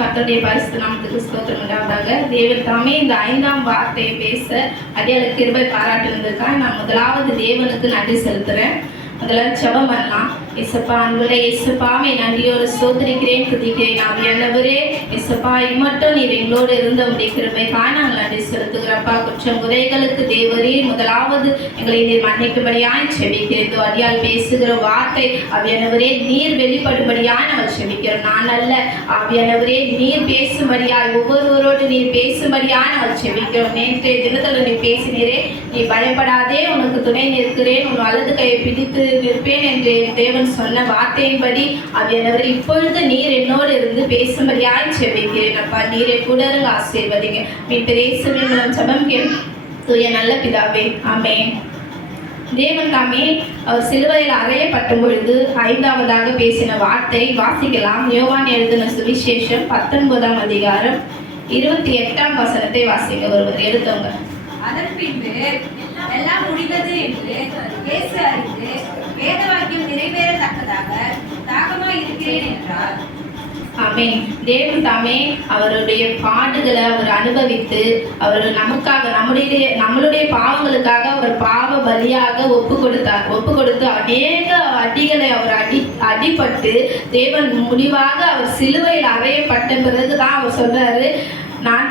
கர்த்தருடைய பரிசுத்த நாமத்துக்கு ஸ்தோத்திரம் உண்டாவதாக. தேவன் தாமே இந்த 5ஆம் வார்த்தையை பேச அடியாளுக்கு கிருபை பாராட்டினதுக்காக நான் முதலாவது தேவனுக்கு நன்றி செலுத்துறேன். அதெல்லாம் ஜெபம் பண்ணலாம். இயேசுப்பா, அன்புள்ள இயேசுப்பாவை நன்றியோடு ஸ்தோத்திரிக்கிறேன், துதிக்கிறேன். ஆவியானவரே, இயேசுப்பா, இம்மட்டும் நீர் எங்களோடு இருந்த உடைய கிருபைக்காக நாங்கள் நன்றி செலுத்துகிறப்பா. குற்றம் குறைகளுக்கு தேவரே முதலாவது எங்களை நீர் மன்னிக்கும்படியாய் செபிக்கிறேன். அடியால் பேசுகிற வார்த்தை ஆவியானவரே நீர் வெளிப்படும்படியாய் நாங்கள் செபிக்கிறோம். நான் அல்ல ஆவியானவரே, நீர் பேசும்படியாய் ஒவ்வொருவரோடு நீர் பேசும்படியாய் நாங்கள் செபிக்கிறோம். நேற்றைய தினத்தில் நீ பேசினீரே, நீ பயப்படாதே, உனக்கு துணை நிற்கிறேன், உன் வலது கையை பிடித்து நிற்பேன் என்று தேவன் சொன்ன வார்த்தையின்படி ஆவியானவர் இப்பொழுது நீர் என்னோடு இருந்து பேசும்படியாய் செபிக்கிறேன். அப்பா, நீரை கூட ஆசீர்வதிங்க. மீட்பர் இயேசுவின் மூலம் ஜெபம் கேளும் தூய நல்ல பிதாவே, ஆமென். தேவன் தாமே அவர் சிலுவையில் அறையப்படும் பொழுது 5ஆவதாக பேசின வார்த்தை வாசிக்கலாம். யோவான் எழுதின சுவிசேஷம் 19ஆம் அதிகாரம் 28ஆம் வசனத்தை வாசிங்க. ஒருவர் எடுத்தவங்க. அதன் பின்பு எல்லாம் முடிந்தது என்று இயேசு அறிந்து வேத வாக்கியம் நிறைவேறத்தக்கதாக தாகமாய் இருக்கிறேன் என்றார். ஆமென். தேவன் தாமே அவருடைய பாடுகளை அவர் அனுபவித்து அவர் நமக்காக நம்மளுடைய பாவங்களுக்காக அவர் பாவ பலியாக ஒப்பு கொடுத்து அநேக அடிகளை அவர் அடிபட்டு தேவன் முடிவாக அவர் சிலுவையில் அறையப்பட்ட பிறகுதான் அவர் சொல்றாரு, நான்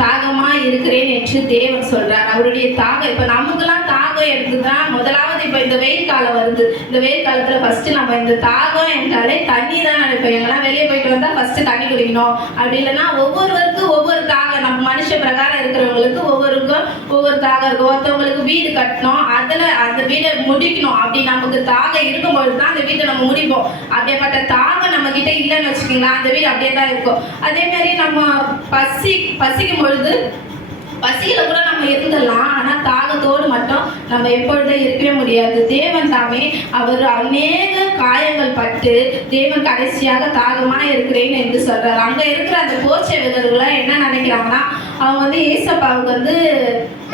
தாகமா இருக்கிறேன் என்று தேவன் சொல்றார். அவருடைய தாகம் இப்ப நமக்கெல்லாம் தாகம் எடுத்துதான் முதலாவது. இப்ப இந்த வெயில் காலம் வருது. இந்த வெயில் காலத்துல ஃபர்ஸ்ட் நம்ம இந்த தாகம் என்றாலே தண்ணி தான் நினைப்போம். எங்கன்னா வெளியே போயிட்டு வந்தா ஃபர்ஸ்ட் தண்ணி குடிக்கணும், அப்படி இல்லைன்னா ஒவ்வொருவருக்கும் ஒவ்வொரு தாகம். நம்ம மனுஷ பிரகாரம் இருக்கிறவங்களுக்கு ஒவ்வொருக்கும் ஒவ்வொரு தாகம் இருக்கும். ஒருத்தவங்களுக்கு வீடு கட்டணும், அந்த வீடை முடிக்கணும், அப்படி நமக்கு தாகம் இருக்கும்பொழுது தான் அந்த வீட்டை நம்ம முடிப்போம். அப்படியேப்பட்ட தாகம் நம்ம கிட்ட இல்லைன்னு வச்சுக்கோங்களா, அந்த வீடு அப்படியே தான் இருக்கும். அதே மாதிரி நம்ம பசிக்கும் பொழுது பசியில கூட நம்ம இருந்துடலாம், ஆனா தாகத்தோடு மட்டும் நம்ம எப்பொழுதும் இருக்கவே முடியாது. தேவன் தாமே அவர் அநேக காயங்கள் பட்டு தேவன் கடைசியாக தாகமா இருக்கிறேன் என்று சொல்றாரு. அங்க இருக்கிற அந்த போர்ச்சேவகர்களை என்ன நினைக்கிறாங்கன்னா, அவங்க ஏசப்பாவுக்கு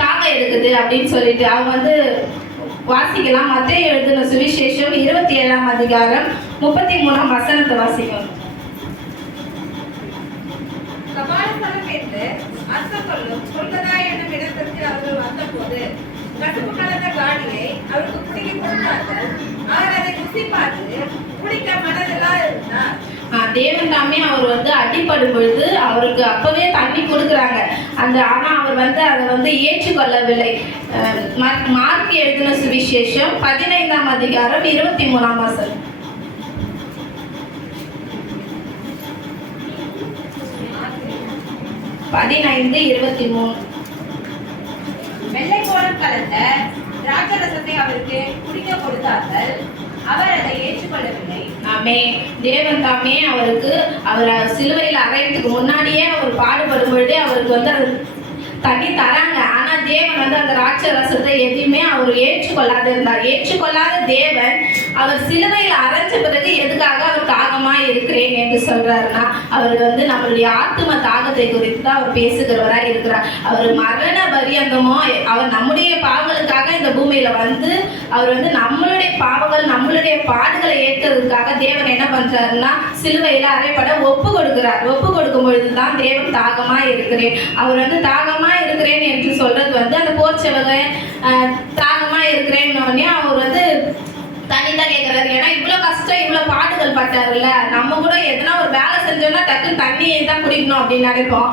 தாகம் எடுக்குது அப்படின்னு சொல்லிட்டு அவங்க வாசிக்கலாம். மத்தேயு எழுதின சுவிசேஷம் 27ஆம் அதிகாரம் 33ஆம் வசனத்தை வாசிக்கும். கபாலஸ்தலம் என்று அர்த்தம் கொல்கதா என்னும் இடத்திற்கு அவர்கள் வந்தபோது கசப்பு கலந்த காடியை அவருக்கு குடிக்க கொடுத்தார்கள். அவர் அதை ருசி பார்த்து குடிக்க மனதில்லா இருந்தார். தேவன் தாமே அவர் அடிப்படும் பொழுது அவருக்கு அப்பவே தண்ணி கொடுக்குறாங்க. ஆனா அவர் அதை ஏற்றுக்கொள்ளவில்லை. மார்க் எழுதின சுவிசேஷம் 15ஆம் அதிகாரம் 23ஆம் வசனம். 15:23. வெள்ளை கோலம் கலந்த திராட்சரசத்தை அவருக்கு குடிக்க கொடுத்தார்கள். அவர் அதை ஏற்றுக்கொள்ளவில்லை. ஆமென். தேவன் தாமே அவர் சிலுவையில் அறையறதுக்கு முன்னாடியே அவர் பாடுபடும் பொழுதே அவருக்கு தண்ணி தராங்க. ஆனா தேவன் அந்த திராட்சரசத்தை எதையுமே அவர் ஏற்றுக்கொள்ளாத இருந்தார். ஏற்றுக்கொள்ளாத தேவன் அவர் சிலுவையில் அரைஞ்ச பிறகு எதுக்காக அவர் தாகமா இருக்கிறேன் என்று சொல்றாருன்னா, அவர் நம்மளுடைய ஆத்தும தாகத்தை குறித்து தான் அவர் பேசுகிறவராக இருக்கிறார். அவர் மரண பரியந்தமோ அவர் நம்முடைய பாவங்களுக்காக இந்த பூமியில அவர் நம்மளுடைய பாவங்கள் நம்மளுடைய பாடுகளை ஏற்கிறதுக்காக தேவன் என்ன பண்றாருன்னா சிலுவையில அறைப்பட ஒப்பு கொடுக்கிறார். ஒப்பு கொடுக்கும் பொழுதுதான் தேவன் தாகமா இருக்கிறேன். அவர் தாகமா இருக்கிறேன் என்று சொல்றது அந்த போர்ச்சவகன் தாகமா இருக்கிறேன்னு அவர் தண்ணி தான் கேட்கறாரு. ஏன்னா இவ்வளவு கஷ்டம் இவ்வளவு பாடுகள் பட்டாருல்ல, நம்ம கூட எதனா ஒரு வேலை செஞ்சோம்னா டக்குன்னு தண்ணியை தான் குடிக்கணும் அப்படின்னு நினைப்போம்.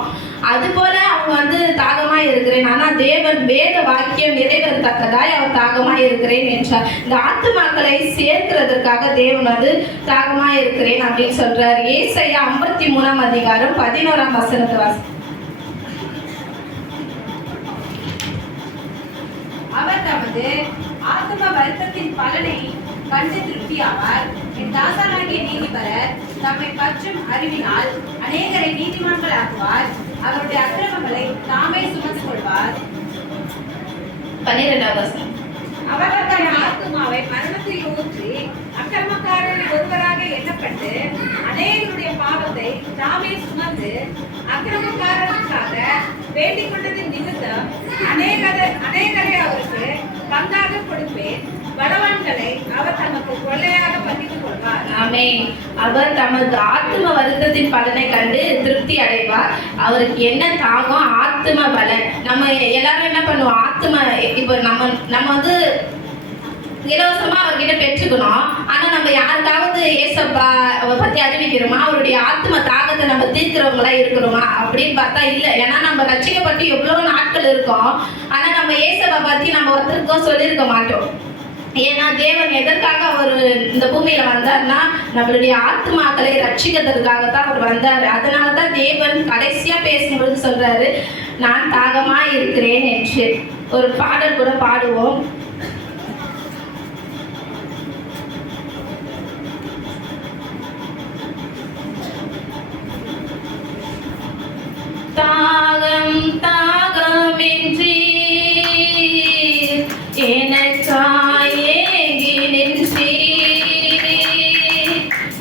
அது போல அவங்க தாகமா இருக்கிறேன். ஆனா தேவன் வேத வாக்கியம் நிறைவேறத்தக்கதாய் அவர் தாகமா இருக்கிறேன் என்றார். இந்த ஆத்துமாக்களை சேர்க்கிறதுக்காக தேவன் தாகமா இருக்கிறேன் அப்படின்னு சொல்றாரு. ஏசாயா 53ஆம் அதிகாரம் 11ஆம் வசனத்தை வாசி. அவர் தமது ஆத்தும வருத்தத்தின் பலனை கண்டு திருப்தியாவார். என் தாசனாகிய நீதிபரர் தம்மை பற்றும் அறிவினால் அநேகரை நீதிமான்கள் ஆக்குவார். அவருடைய அக்கிரமங்களை தாமே சுமந்து கொள்வார். 12ஆம் வசனம். அவர் தன் ஆத்துமாவை மரணத்தில் ஊற்றி அக்கிரமக்காரரில் ஒருவராக எண்ணப்பட்டு அநேகருடைய பாவத்தை தாமே சுமந்து அக்கிரமக்காரருக்காக வேண்டிக் கொண்டதின் நிமித்தம் அநேகரை அவருக்கு பங்காக கொடுப்பேன். பலவான்களை அவர் தமக்கு கொள்ளையாக பங்கிட்டுக் கொள்வார். ஆமென். அவர் தமது ஆத்தும வருத்தத்தின் பலனை கண்டு திருப்தி அடைவார். அவருக்கு என்ன தாகம்? ஆத்தும பலன். நம்ம எல்லாரும் என்ன பண்ணுவோம்? இப்போ நம்ம வந்து இலவசமா அவர்கிட்ட பெற்றுக்கணும். ஆனா நம்ம யாருக்காவது ஏசப்பா பத்தி அறிவிக்கிறோமா? அவருடைய ஆத்ம தாகத்தை நம்ம தீர்க்கிறவங்களா இருக்கிறோமா அப்படின்னு பார்த்தா இல்லை. ஏன்னா நம்ம ரட்சிக்கப்பட்டு எவ்வளவு நாட்கள் இருக்கோம், ஆனா நம்ம ஏசப்பா பத்தி நம்ம ஒருத்தருக்கும் சொல்லியிருக்க மாட்டோம். ஏன்னா தேவன் எதற்காக அவர் இந்த பூமியில வந்தார்னா நம்மளுடைய ஆத்மாக்களை ரட்சிக்கிறதுக்காகத்தான் அவர் வந்தார். அதனாலதான் தேவன் கடைசியா பேசும்பொழுது சொல்றாரு, நான் தாகமா இருக்கிறேன் என்று. ஒரு பாடல் கூட பாடுவோம். தாகம் தாகமின்றி எனக்காய் ஏங்கி நின்றீர்.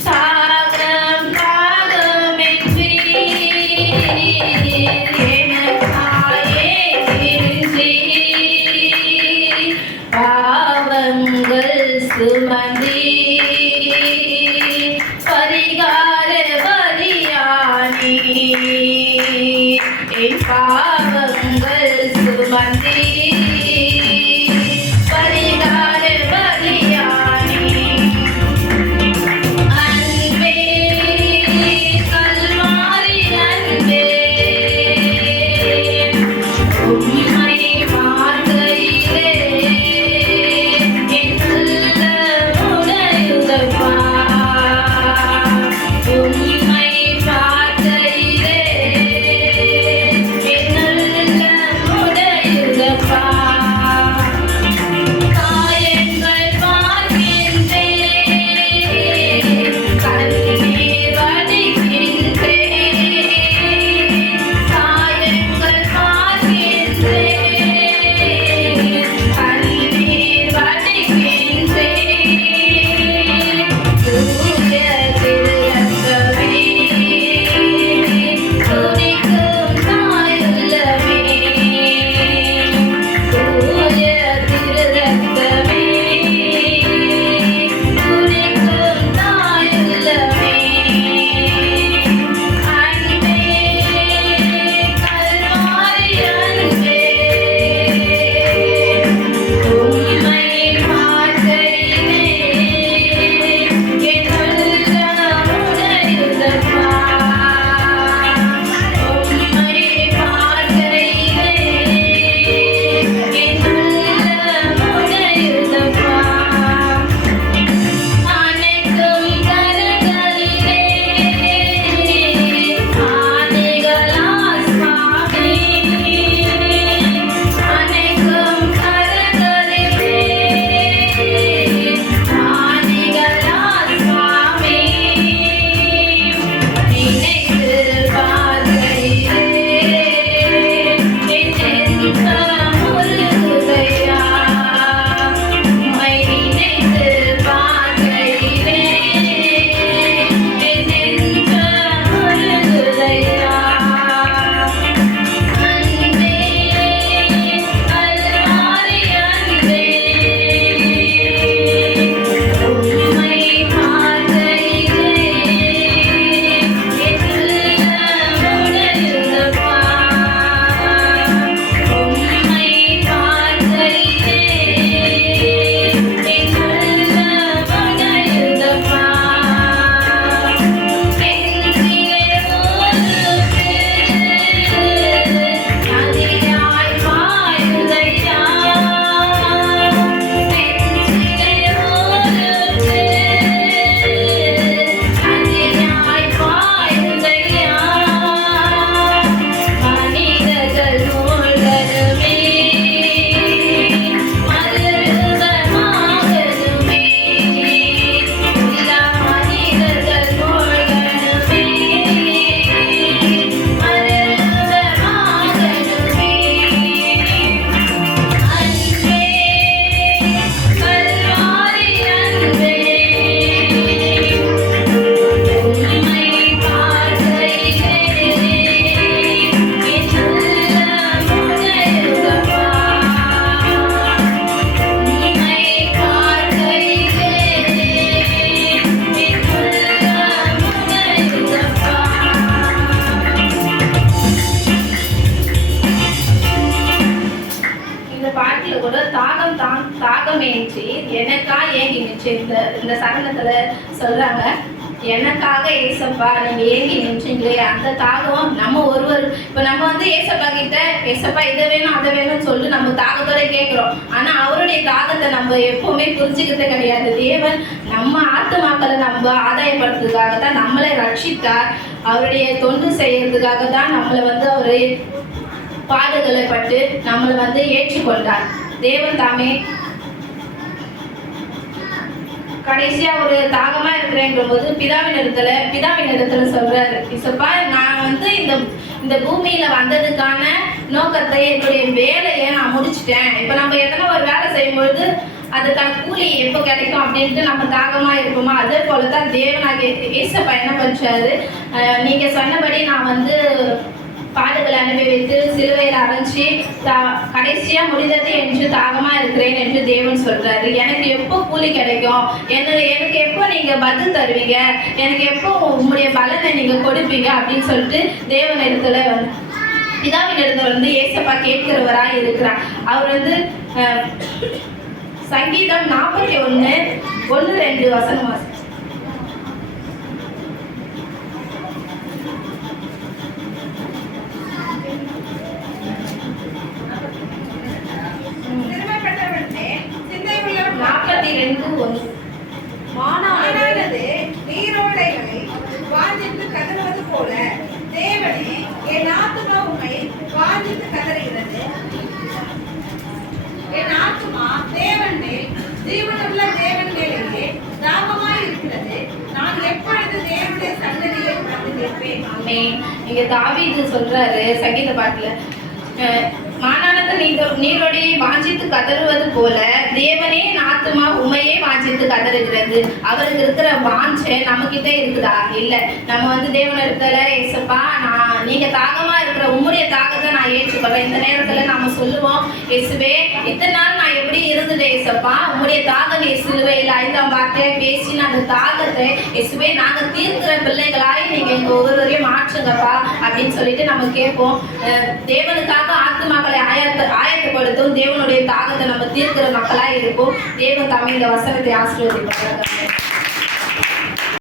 தாகம் தாகமின்றி எனக்காய் ஏங்கி நின்றீர். பாவங்கள் சுமந்தீர், பரிகார பலியானீர். என் பாவங்கள் சுமந்தீர், பரிகார பலியானீர். அன்பே கல்வாரி அன்பே, உம்மை பார்க்கையிலே என் உள்ளமுடையுதப்பா. உம்மை பார்க்கையிலே என் உள்ளமுடையுதப்பா. சரணத்துல கூட தாகமேன்றி எனக்கா ஏங்கி நின்று இந்த சரணத்துல சொல்றாங்க, எனக்காக ஏசப்பா நீங்க ஏங்கி நின்றீங்களே அந்த தாகம் நம்ம ஒருவர் இப்ப நம்ம வந்து ஏசப்பா கிட்ட ஏசப்பா இதை வேணும் அதை வேணும்னு சொல்லிட்டு நம்ம தாகத்தோட கேட்கிறோம். ஆனா அவருடைய தாகத்தை நம்ம எப்பவுமே புரிஞ்சுக்கிறதே கிடையாது. தேவன் நம்ம ஆத்துமாக்களை நம்ம ஆதாயப்படுத்துறதுக்காக தான் நம்மளை ரட்சித்தார். அவருடைய தொண்டு செய்யறதுக்காக தான் நம்மளை வந்து அவரு பாடுகளை பட்டு நம்மளை வந்து ஏற்றுக்கொண்டார். தேவன் தாமே கடைசியா ஒரு தாகமா இருக்கிறேங்கிற போது பிதாவின் இடத்துல சொல்றாரு, இசப்பா நான் வந்து இந்த பூமியில வந்ததுக்கான நோக்கத்தை என்னுடைய வேலையை நான் முடிச்சிட்டேன். இப்ப நம்ம எதனா ஒரு வேலை செய்யும் பொழுது அதுக்கான கூலி எப்போ கிடைக்கும் அப்படின்ட்டு நம்ம தாகமா இருப்போமா, அதே போலதான் தேவனாகிய இயேசப்பா என்ன பண்றாரு, நீங்க சொன்னபடி நான் வந்து பாடுகளை அனுபவித்து சிலுவையில் அரைஞ்சி கடைசியா முடிந்தது என்று தாகமா இருக்கிறேன் என்று தேவன் சொல்றாரு. எனக்கு எப்போ கூலி கிடைக்கும், எனக்கு எப்போ நீங்க பதில் தருவீங்க, எனக்கு எப்போ உங்களுடைய பலனை நீங்க கொடுப்பீங்க அப்படின்னு சொல்லிட்டு தேவன் இடத்துல வந்து பிதாவின் இடத்துல வந்து ஏசப்பா கேட்கிறவராய் இருக்கிறார். அவர் வந்து சங்கீதம் 41:1-2 வசனம் வாசி. மானானது நீரோடைகளை வாஞ்சித்து கதறுவது போல தேவனே என் ஆத்துமா உம்மை வாஞ்சித்து கதறுகிறது. என் ஆத்துமா தேவன் மேல், ஜீவனுள்ள தேவன் மேலேயே தாகமாய் இருக்கிறது. நான் எப்பொழுது தேவனுடைய சன்னதியை வந்து நிற்பேன். ஆமென். இங்க தாவீது சொல்றாரு சங்கீத பாட்டுல, மானானது நீரோடையை வாஞ்சித்து கதறுவது போல தேவனே ஆத்துமா உண்மையே வாஞ்சித்து கதறுகிறது. அவருக்கு இருக்கிற வாஞ்சை நம்ம கிட்ட இருக்குதா? இல்ல. நம்ம வந்து தேவன் இடத்துல ஏசப்பா நீங்க தாகமா இருக்கிற உம்முடைய தாகத்தை நான் ஏற்றுக்கொள்றேன். இந்த நேரத்துல நாம சொல்லுவோம், இயேசுவே இத்தனை நாள் நான் எப்படி இருந்தது ஏசப்பா, உம்முடைய தாகம் நீ சிலுவையில் 5ஆம் வார்த்தையை பேசி அந்த தாகத்தை இயேசுவே நாங்க தீர்க்கிற பிள்ளைகளாய் நீங்க எங்க ஒவ்வொருவரையும் மாற்றுங்கப்பா அப்படின்னு சொல்லிட்டு நம்ம கேட்போம். தேவனுக்காக ஆத்துமாக்களை ஆயத்தப்படுத்தும் தேவனுடைய தாகத்தை நம்ம தீர்க்கிற மக்களாய் இருப்போம். தேவன் தமிழ் இந்த வசனத்தை ஆசீர்வதிப்பார்.